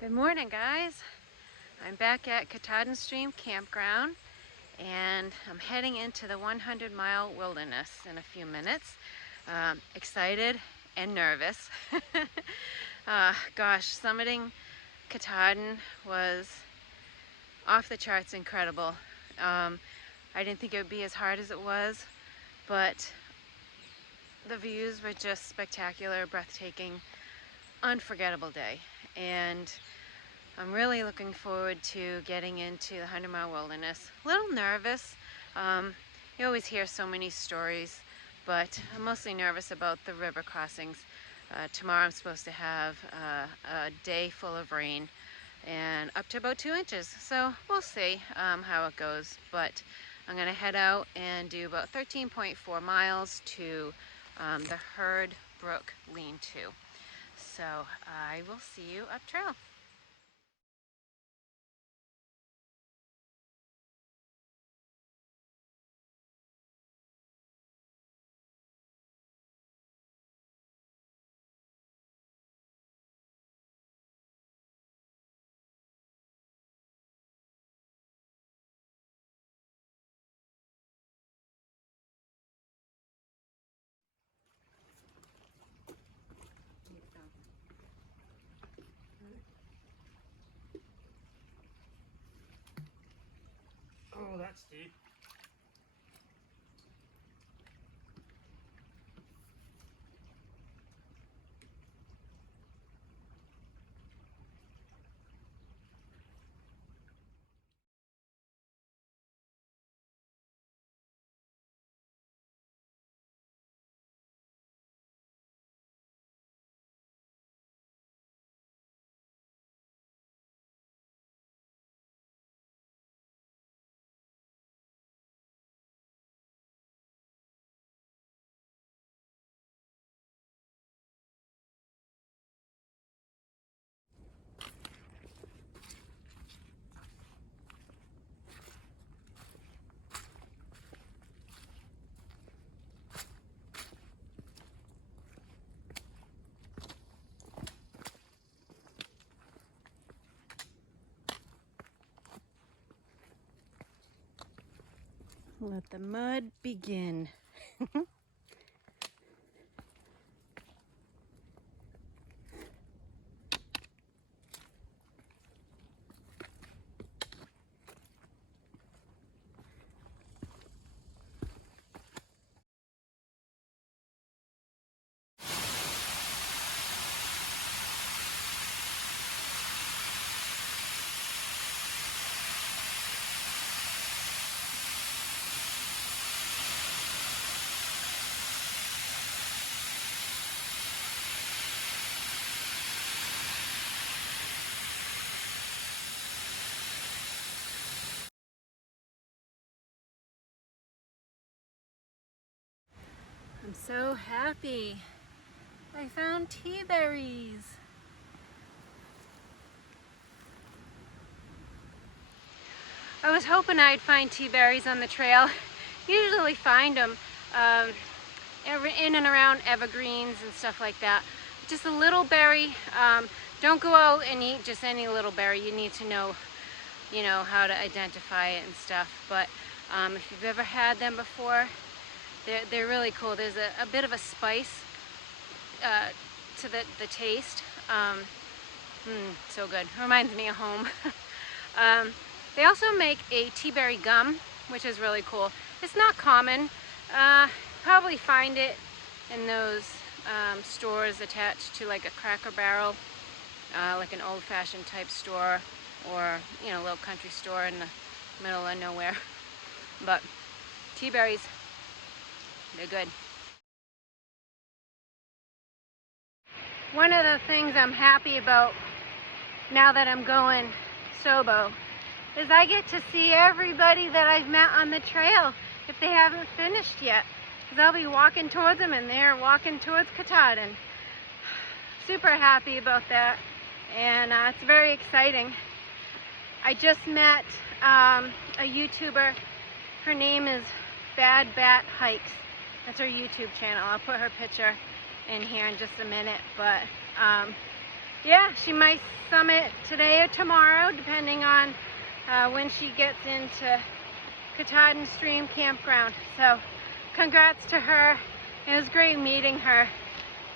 Good morning, guys. I'm back at Katahdin Stream Campground and I'm heading into the 100-mile wilderness in a few minutes. Excited and nervous. Gosh, summiting Katahdin was off the charts incredible. I didn't think it would be as hard as it was, but the views were just spectacular, breathtaking, unforgettable day. And I'm really looking forward to getting into the 100-mile wilderness. A little nervous. You always hear so many stories, but I'm mostly nervous about the river crossings. Tomorrow I'm supposed to have a day full of rain and up to about 2 inches. So we'll see how it goes. But I'm going to head out and do about 13.4 miles to the Herd Brook Lean-To. So I will see you up trail. Oh, that's deep. Let the mud begin. I'm so happy. I found tea berries. I was hoping I'd find tea berries on the trail. Usually find them in and around evergreens and stuff like that. Just a little berry. Don't go out and eat just any little berry. You need to know, how to identify it and stuff. But if you've ever had them before, they're really cool. There's a bit of a spice to the taste. So good. Reminds me of home. They also make a tea berry gum, which is really cool. It's not common. Probably find it in those stores attached to like a Cracker Barrel, like an old-fashioned type store, or a little country store in the middle of nowhere. But tea berries, they're good. One of the things I'm happy about now that I'm going SOBO is I get to see everybody that I've met on the trail if they haven't finished yet. Because I'll be walking towards them and they're walking towards Katahdin. Super happy about that, and it's very exciting. I just met a YouTuber. Her name is Bad Bat Hikes. That's her YouTube channel. I'll put her picture in here in just a minute, but Yeah, she might summit today or tomorrow, depending on when she gets into Katahdin Stream Campground. So congrats to her. It was great meeting her.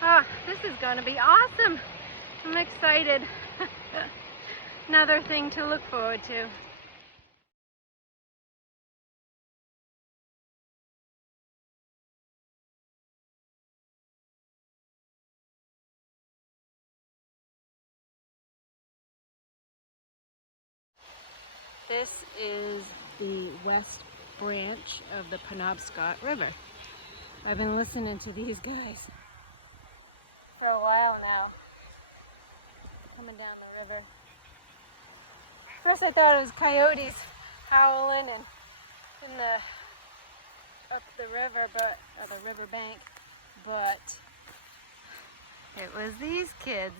Oh, this is going to be awesome. I'm excited. Another thing to look forward to. This is the west branch of the Penobscot River. I've been listening to these guys for a while now, coming down the river. First I thought it was coyotes howling and in the up the river, or the river bank, but it was these kids.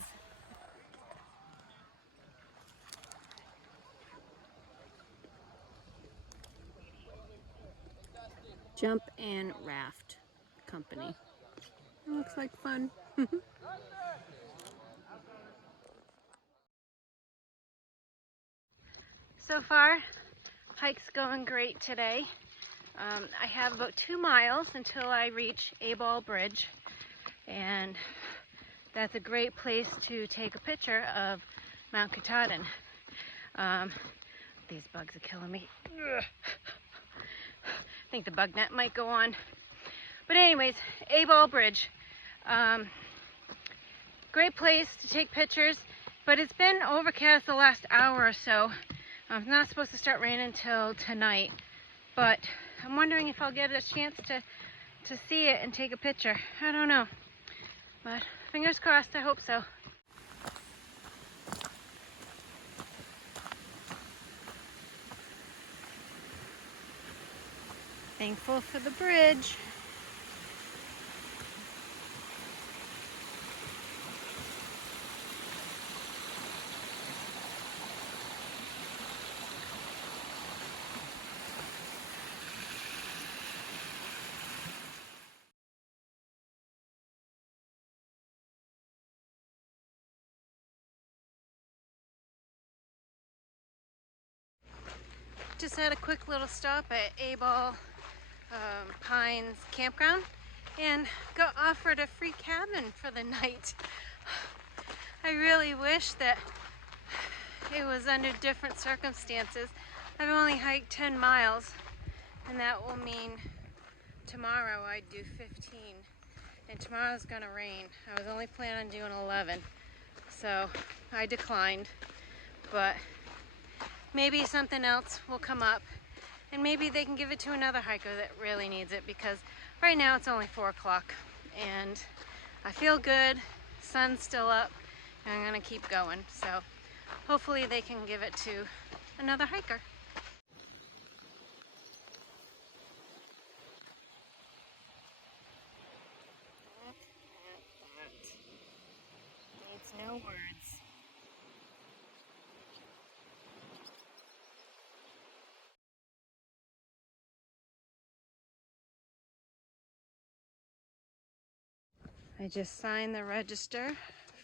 Jump and Raft Company. It looks like fun. So far, hike's going great today. I have about 2 miles until I reach A-Ball Bridge, and that's a great place to take a picture of Mount Katahdin. These bugs are killing me. I think the bug net might go on. But anyways, A-Ball Bridge. Great place to take pictures, but it's been overcast the last hour or so. It's not supposed to start raining until tonight, but I'm wondering if I'll get a chance to see it and take a picture. I don't know, but fingers crossed, I hope so. Thankful for the bridge. Just had a quick little stop at A-Ball Pines Campground and got offered a free cabin for the night. I really wish that it was under different circumstances. I've only hiked 10 miles, and that will mean tomorrow I do 15, and tomorrow's gonna rain. I was only planning on doing 11, so I declined, but maybe something else will come up, and maybe they can give it to another hiker that really needs it, because right now it's only 4 o'clock and I feel good, sun's still up, and I'm gonna keep going. So hopefully they can give it to another hiker. Needs no words. I just signed the register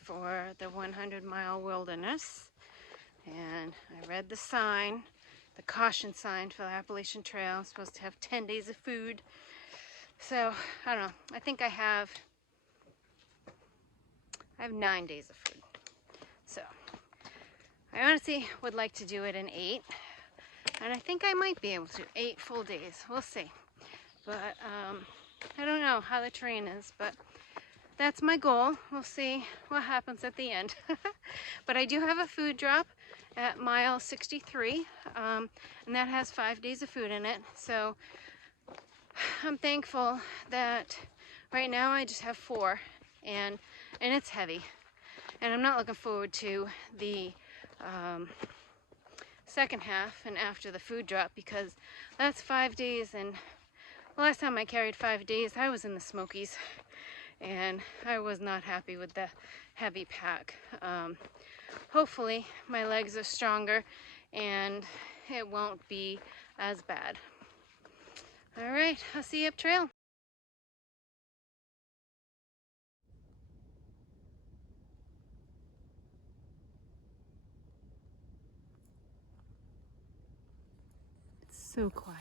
for the 100-mile wilderness, and I read the sign, the caution sign for the Appalachian Trail. I'm supposed to have 10 days of food. So, I don't know, I think I have 9 days of food. So, I honestly would like to do it in 8, and I think I might be able to, 8 full days. We'll see. But, I don't know how the terrain is, but that's my goal. We'll see what happens at the end. But I do have a food drop at mile 63, and that has 5 days of food in it. So I'm thankful that right now I just have 4, and it's heavy. And I'm not looking forward to the second half and after the food drop, because that's 5 days, and the last time I carried 5 days I was in the Smokies, and I was not happy with the heavy pack. Hopefully my legs are stronger and it won't be as bad. All right, I'll see you up trail. So quiet.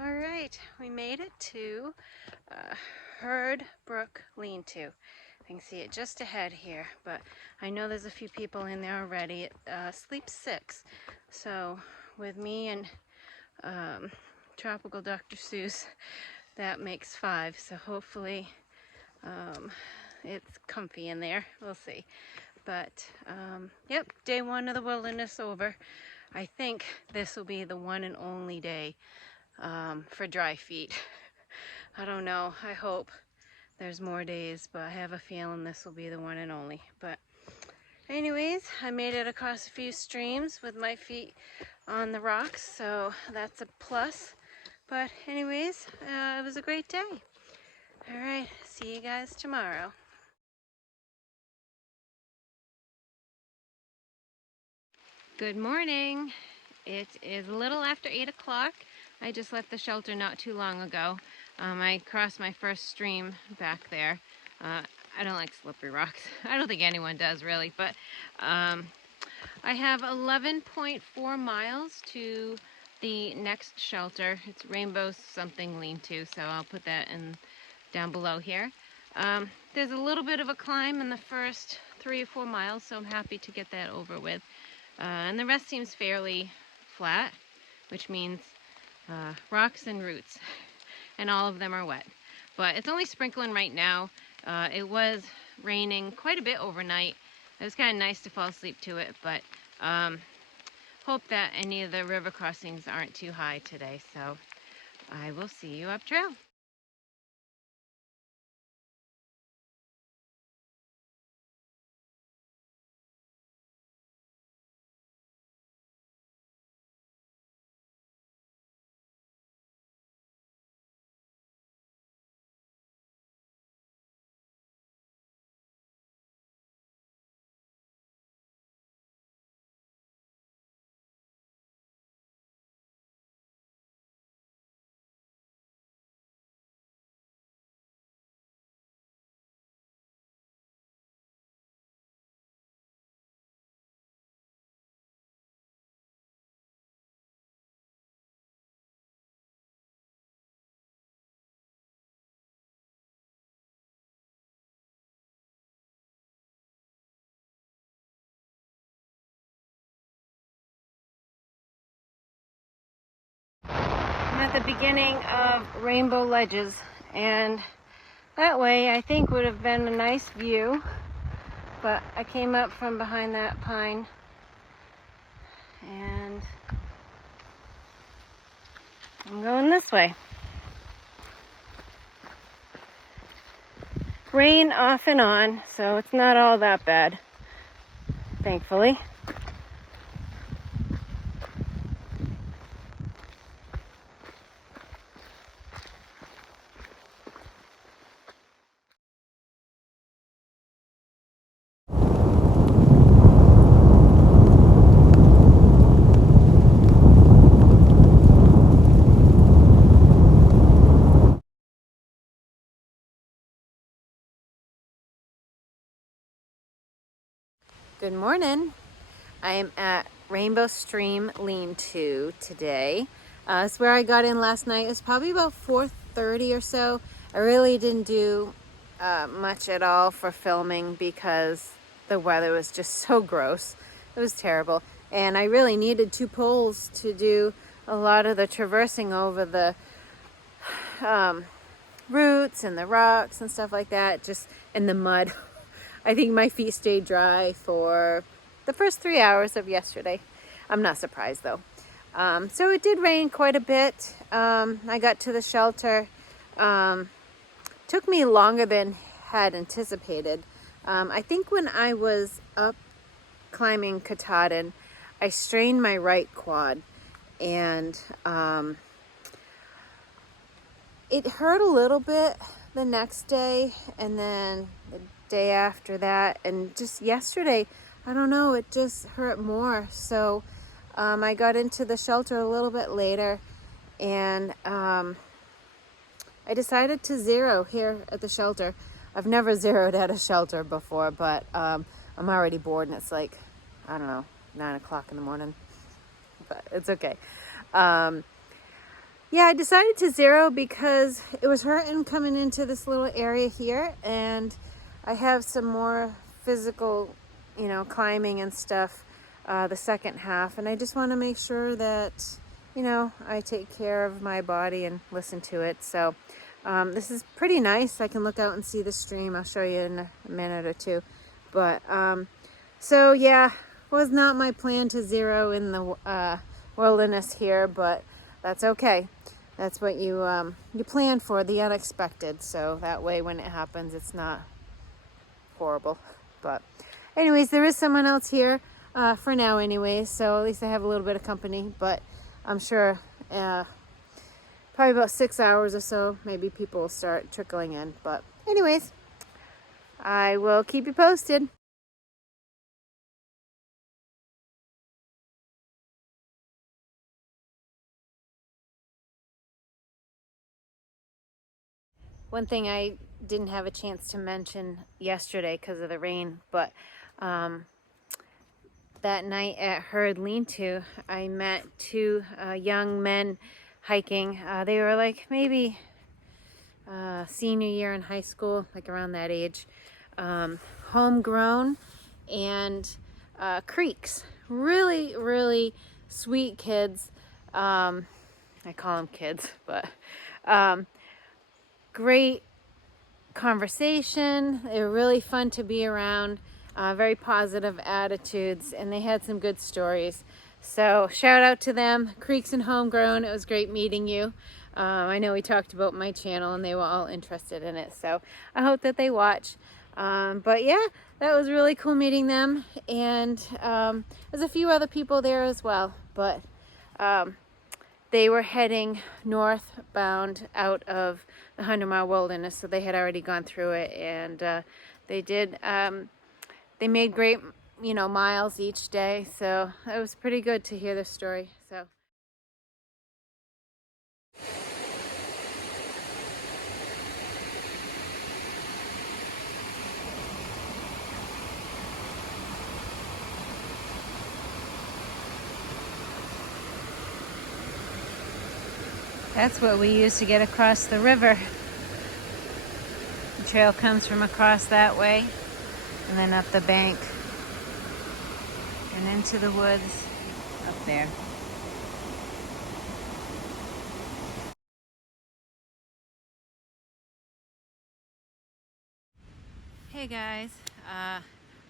All right, we made it to Herd Brook Lean-To. I can see it just ahead here, but I know there's a few people in there already. It sleeps 6, so with me and Tropical Dr. Seuss, that makes 5. So hopefully it's comfy in there. We'll see. But yep, day 1 of the wilderness over. I think this will be the one and only day for dry feet. I don't know. I hope there's more days, but I have a feeling this will be the one and only. But anyways, I made it across a few streams with my feet on the rocks, so that's a plus. But anyways, it was a great day. All right, see you guys tomorrow. Good morning. It is a little after 8 o'clock. I just left the shelter not too long ago. I crossed my first stream back there. I don't like slippery rocks. I don't think anyone does really, but I have 11.4 miles to the next shelter. It's Rainbow something Lean-To, so I'll put that in down below here. There's a little bit of a climb in the first 3 or 4 miles, so I'm happy to get that over with. And the rest seems fairly flat, which means rocks and roots, and all of them are wet. But it's only sprinkling right now. It was raining quite a bit overnight. It was kind of nice to fall asleep to it, but hope that any of the river crossings aren't too high today. So I will see you up trail. I'm at the beginning of Rainbow Ledges, and that way I think would have been a nice view, but I came up from behind that pine and I'm going this way. Rain off and on, so it's not all that bad, thankfully. Good morning. I am at Rainbow Stream Lean-To today. It's where I got in last night. It was probably about 4:30 or so. I really didn't do much at all for filming because the weather was just so gross. It was terrible. And I really needed 2 poles to do a lot of the traversing over the roots and the rocks and stuff like that, just in the mud. I think my feet stayed dry for the first 3 hours of yesterday. I'm not surprised though. So it did rain quite a bit. I got to the shelter. Took me longer than had anticipated. I think when I was up climbing Katahdin, I strained my right quad, and it hurt a little bit the next day, and then the day after that, and just yesterday, I don't know, it just hurt more. So I got into the shelter a little bit later, and I decided to zero here at the shelter. I've never zeroed at a shelter before, but I'm already bored and it's like, I don't know, 9 o'clock in the morning, but it's okay. Yeah, I decided to zero because it was hurting coming into this little area here, and I have some more physical, climbing and stuff the second half, and I just want to make sure that, I take care of my body and listen to it. So this is pretty nice. I can look out and see the stream. I'll show you in a minute or two. But so yeah, was not my plan to zero in the wilderness here, but that's okay. That's what you plan for, the unexpected. So that way when it happens, it's not horrible. But anyways, there is someone else here for now anyways. So at least I have a little bit of company, but I'm sure probably about 6 hours or so, maybe people will start trickling in. But anyways, I will keep you posted. One thing I didn't have a chance to mention yesterday because of the rain, but that night at Herd Lean-To, I met two young men hiking. They were like maybe senior year in high school, like around that age. Homegrown and Creeks. Really, really sweet kids. I call them kids, but great conversation. They were really fun to be around. Very positive attitudes, and they had some good stories. So shout out to them, Creeks and Homegrown. It was great meeting you. I know we talked about my channel and they were all interested in it, so I hope that they watch. But yeah, that was really cool meeting them, and there's a few other people there as well, but they were heading northbound out of the 100-mile wilderness, so they had already gone through it, and they made great, miles each day, so it was pretty good to hear their story. So. That's what we use to get across the river. The trail comes from across that way and then up the bank and into the woods up there. Hey guys,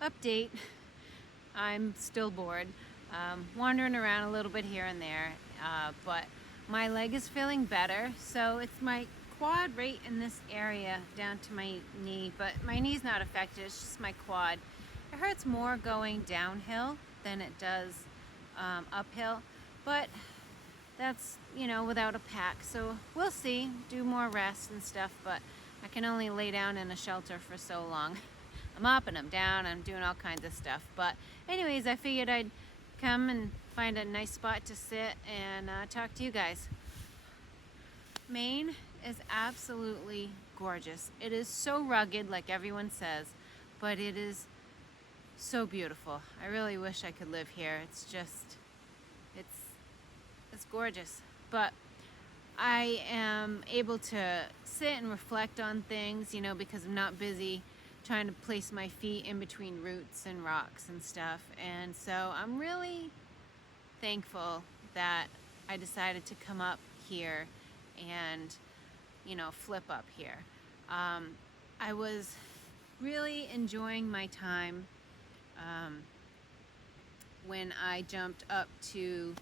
update. I'm still bored, wandering around a little bit here and there, but my leg is feeling better. So it's my quad right in this area down to my knee, but my knee's not affected, it's just my quad. It hurts more going downhill than it does uphill, but that's, without a pack. So we'll see, do more rest and stuff, but I can only lay down in a shelter for so long. I'm up and I'm down, I'm doing all kinds of stuff. But anyways, I figured I'd come and find a nice spot to sit and talk to you guys. Maine is absolutely gorgeous. It is so rugged, like everyone says, but it is so beautiful. I really wish I could live here. It's just, it's gorgeous. But I am able to sit and reflect on things, because I'm not busy trying to place my feet in between roots and rocks and stuff. And so I'm really thankful that I decided to come up here and, flip up here. I was really enjoying my time when I jumped up to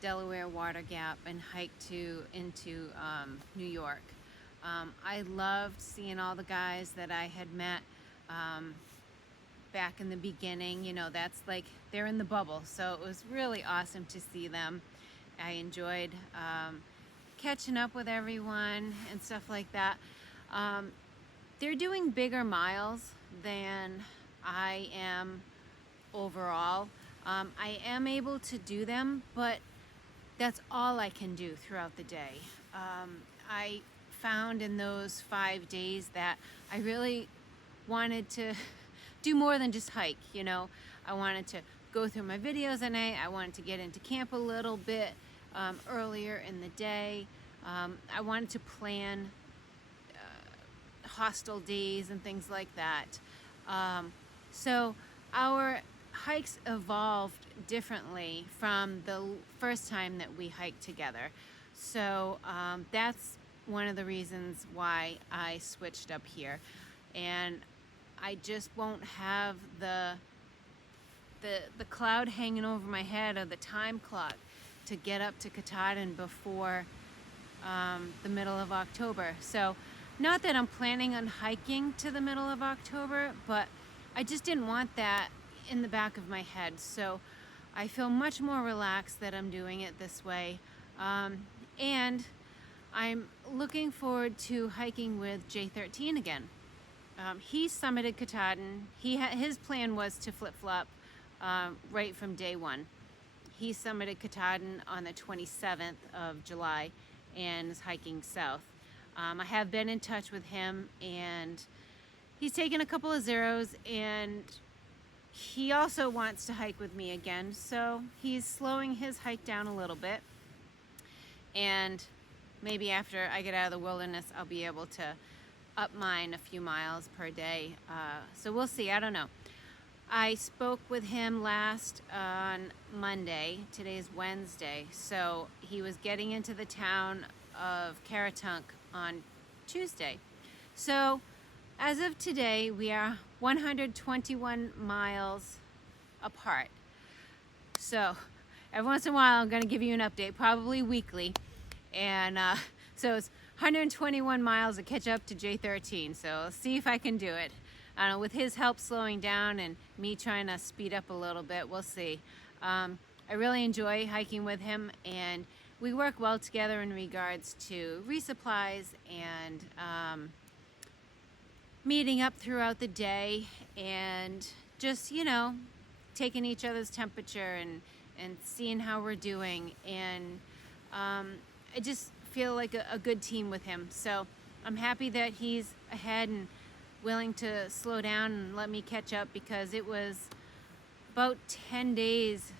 Delaware Water Gap and hiked into New York. I loved seeing all the guys that I had met back in the beginning. That's like, they're in the bubble, so it was really awesome to see them. I enjoyed catching up with everyone and stuff like that. They're doing bigger miles than I am overall. I am able to do them, but that's all I can do throughout the day. I found in those 5 days that I really wanted to do more than just hike, you know. I wanted to go through my videos at night. I wanted to get into camp a little bit earlier in the day. I wanted to plan hostel days and things like that. So our hikes evolved differently from the first time that we hiked together. So that's one of the reasons why I switched up here. And I just won't have the cloud hanging over my head or the time clock to get up to Katahdin before the middle of October. So not that I'm planning on hiking to the middle of October, but I just didn't want that in the back of my head. So I feel much more relaxed that I'm doing it this way. And I'm looking forward to hiking with J13 again. He summited Katahdin. His plan was to flip-flop right from day one. He summited Katahdin on the 27th of July and is hiking south. I have been in touch with him, and he's taken a couple of zeros, and he also wants to hike with me again, so he's slowing his hike down a little bit. And maybe after I get out of the wilderness, I'll be able to up mine a few miles per day. So we'll see. I don't know. I spoke with him last on Monday. Today's Wednesday. So he was getting into the town of Caratunk on Tuesday. So as of today, we are 121 miles apart. So every once in a while, I'm going to give you an update, probably weekly. And so it's 121 miles to catch up to J13. So I'll see if I can do it. With his help slowing down and me trying to speed up a little bit, we'll see. I really enjoy hiking with him, and we work well together in regards to resupplies and meeting up throughout the day and just, you know, taking each other's temperature and seeing how we're doing. And I just feel like a good team with him. So I'm happy that he's ahead and willing to slow down and let me catch up, because it was about 10 days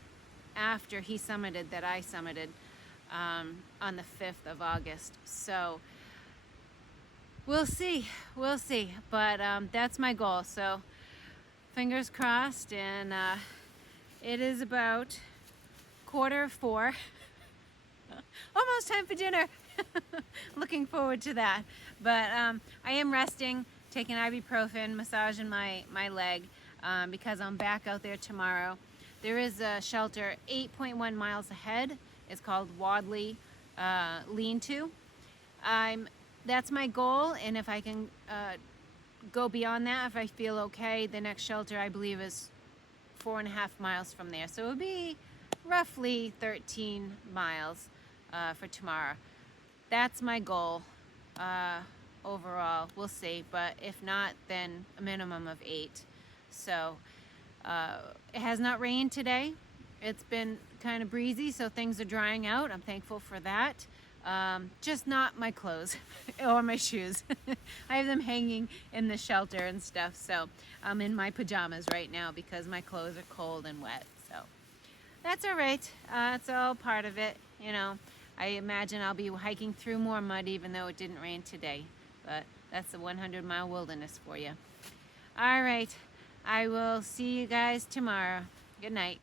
after he summited that I summited on the 5th of August. So we'll see, but that's my goal. So fingers crossed. And it is about 3:45. Almost time for dinner. Looking forward to that. But I am resting, taking ibuprofen, massaging my leg, because I'm back out there tomorrow. There is a shelter 8.1 miles ahead. It's called Wadley Lean-To. That's my goal, and if I can go beyond that, if I feel okay, the next shelter I believe is 4.5 miles from there. So it would be roughly 13 miles for tomorrow. That's my goal overall. We'll see, but if not, then a minimum of 8. So it has not rained today. It's been kind of breezy, so things are drying out. I'm thankful for that. Just not my clothes or my shoes. I have them hanging in the shelter and stuff, so I'm in my pajamas right now because my clothes are cold and wet. So that's all right. It's all part of it, you know. I imagine I'll be hiking through more mud even though it didn't rain today, but that's the 100-mile wilderness for you. All right, I will see you guys tomorrow. Good night.